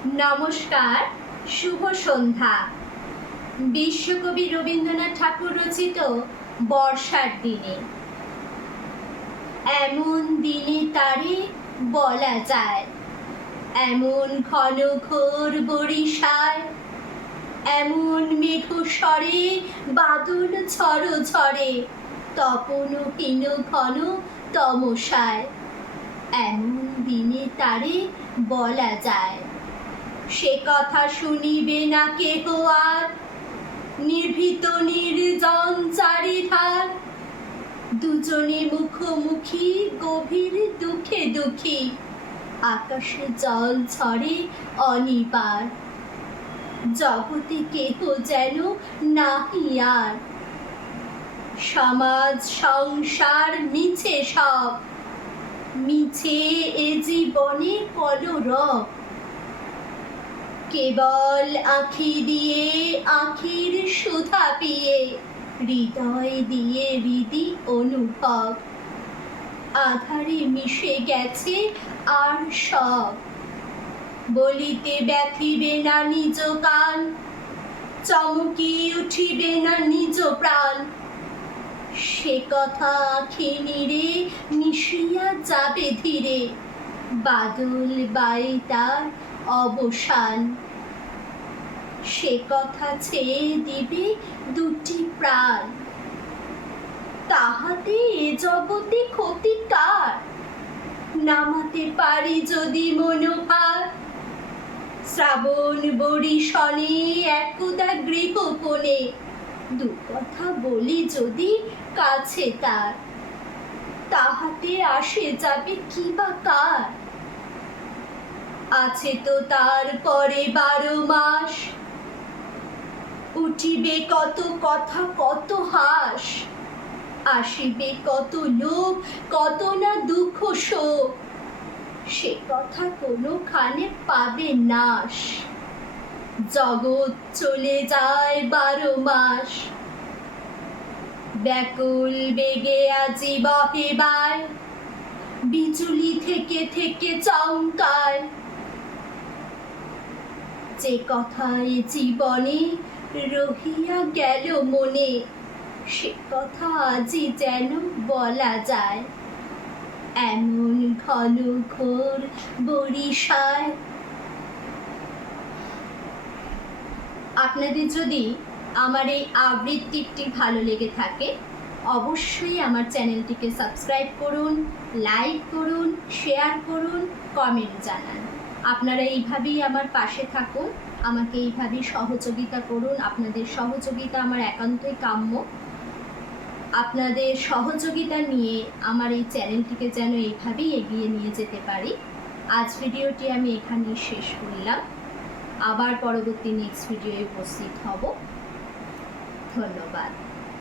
নমস্কার, শুভ সন্ধ্যা। বিশ্বকবি রবীন্দ্রনাথ ঠাকুর রচিত বর্ষার দিনে। এমন দিনে তারে বলা যায়, এমন ঘন ঘোর বরিশায়, এমন মেঘ স্বরে বাদল ঝড় ঝরে, তপন হীন ঘন তমসায়। এমন দিনে তারে বলা যায়, সে কথা শুনিবে না কেহ আর, নিভৃত নির্জন চারিধার। দুজনে মুখোমুখি গভীর দুঃখে দুঃখী, আকাশে জল ঝরে অনিবার। জগতে কেহ যেন নাহি আর, সমাজ সংসার মিছে সব, মিছে এ জীবনে কলরব। কেবল আঁখি দিয়ে আঁখির সুধা পিয়ে, হৃদয় দিয়ে হৃদি অনুভব। আধারে মিশে গেছে আর সব, বলিতে ব্যথিবে না নিজ কান, চমকি উঠিবে না নিজ প্রাণ। সে কথা আঁখি নীড়ে মিশিয়া যাবে ধীরে, বাদল বাই তার অবসান। সে কথা ছেয়ে দিবে দুটি প্রাণ, তাহাতে এ জগতে ক্ষতি কার? নামাতে পারি যদি মনোভার, শ্রাবণ বরিশনে একদা গৃহকোণে, দু কথা বলি যদি কাছে তার, তাহাতে আসে যাবে কি বা কার? আছে তো তার পরে 12 মাস, উঠিবে কত কথা কত হাস, আসিবে কত লোক কত না দুঃখ শোক, সে কথা কোনোখানে পাবে নাশ। জগৎ চলে যায় 12 মাস, ব্যাকুল বেগে আজি বহে বায়, বিজুলি থেকে থেকে চমকায়। যে কথায় জীবনে রহিয়া গেল মনে, সে কথা আজি যেন বলা যায়, এমন ঘন ঘোর বরিশায়। আপনাদের যদি আমার এই আবৃত্তিটি ভালো লেগে থাকে, অবশ্যই আমার চ্যানেলটিকে সাবস্ক্রাইব করুন, লাইক করুন, শেয়ার করুন, কমেন্ট জানান। আপনারা এইভাবেই আমার পাশে থাকুন, আমাকে এইভাবেই সহযোগিতা করুন। আপনাদের সহযোগিতা আমার একান্তই কাম্য। আপনাদের সহযোগিতা নিয়ে আমার এই চ্যানেলটিকে যেন এইভাবেই এগিয়ে নিয়ে যেতে পারি। আজ ভিডিওটি আমি এখানেই শেষ করলাম। আবার পরবর্তী নেক্সট ভিডিওয়ে উপস্থিত হব। ধন্যবাদ।